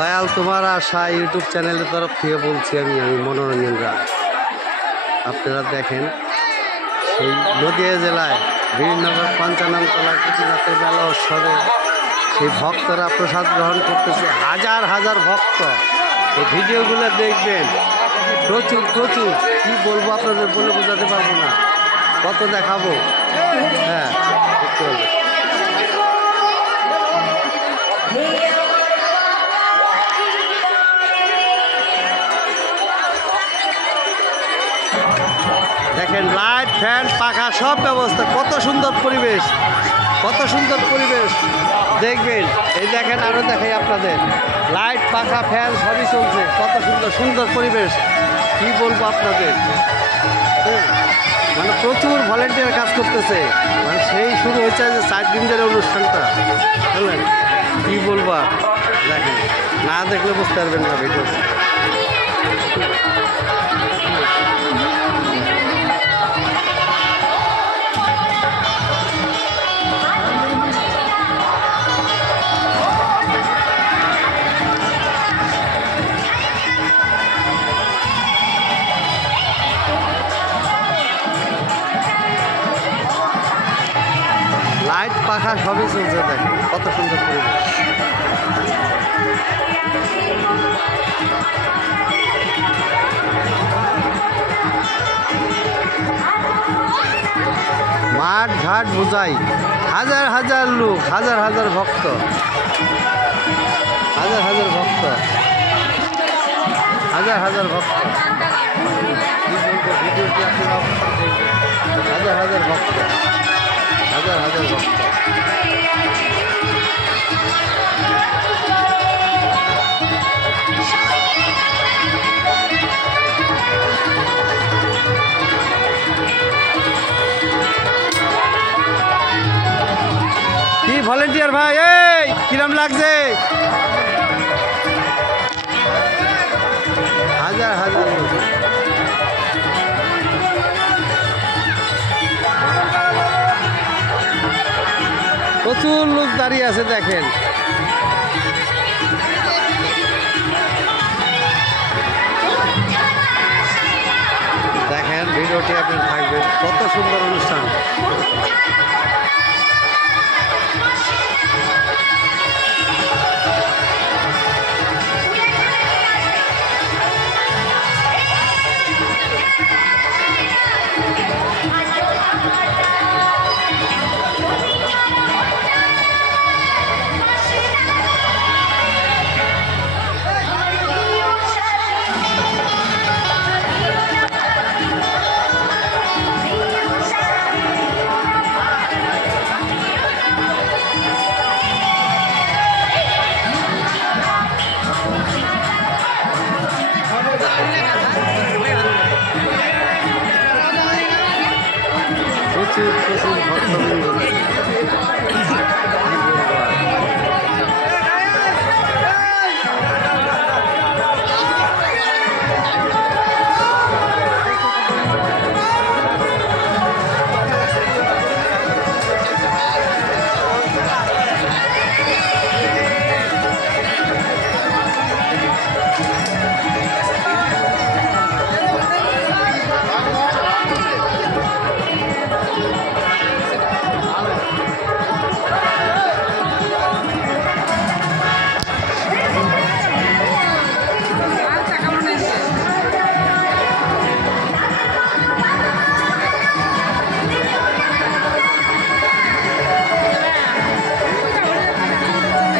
দয়াল তোমার আশা ইউটিউব চ্যানেলের তরফ থেকে বলছি আমি মনোরঞ্জন রায়। আপনারা দেখেন সেই নদিয়া জেলায় বীরনগর পঞ্চাননতলা কৃতিনাথের মেলা উৎসবে সেই ভক্তরা প্রসাদ গ্রহণ করতেছে, হাজার হাজার ভক্ত। এই ভিডিওগুলো দেখবেন, প্রচুর প্রচুর কী বলবো আপনাদের বলে বোঝাতে পারবো না, কত দেখাবো। হ্যাঁ, দেখতে হবে। দেখেন লাইট ফ্যান পাখা সব ব্যবস্থা, কত সুন্দর পরিবেশ, কত সুন্দর পরিবেশ দেখবেন। এই দেখেন, আরও দেখাই আপনাদের, লাইট পাখা ফ্যান সবই চলছে, কত সুন্দর সুন্দর পরিবেশ, কি বলবো আপনাদের। মানে প্রচুর ভলেন্টিয়ার কাজ করতেছে, মানে সেই শুরু হয়েছে যে 4 দিন ধরে অনুষ্ঠানটা, বুঝলেন, কী বলবো। দেখেন, না দেখলে বুঝতে পারবেন না ভিডিও। লাইট পাখা সবই চলছে, দেখেন কত সুন্দর পরিবেশ। মাঠ ঘাট বোঝাই, হাজার হাজার লোক, হাজার হাজার ভক্ত, হাজার হাজার ভক্ত, হাজার হাজার ভক্ত। ভিডিওটি আপনারা হাজার হাজার ভক্ত, হাজার হাজার ভক্ত। কি ভলেন্টিয়ার ভাই, এই কিরম লাগছে? হাজার হাজার লোক, প্রচুর লোক দাঁড়িয়ে আছে, দেখেন। দেখেন ভিডিওটি আপনার থাকবে, কত সুন্দর অনুষ্ঠান।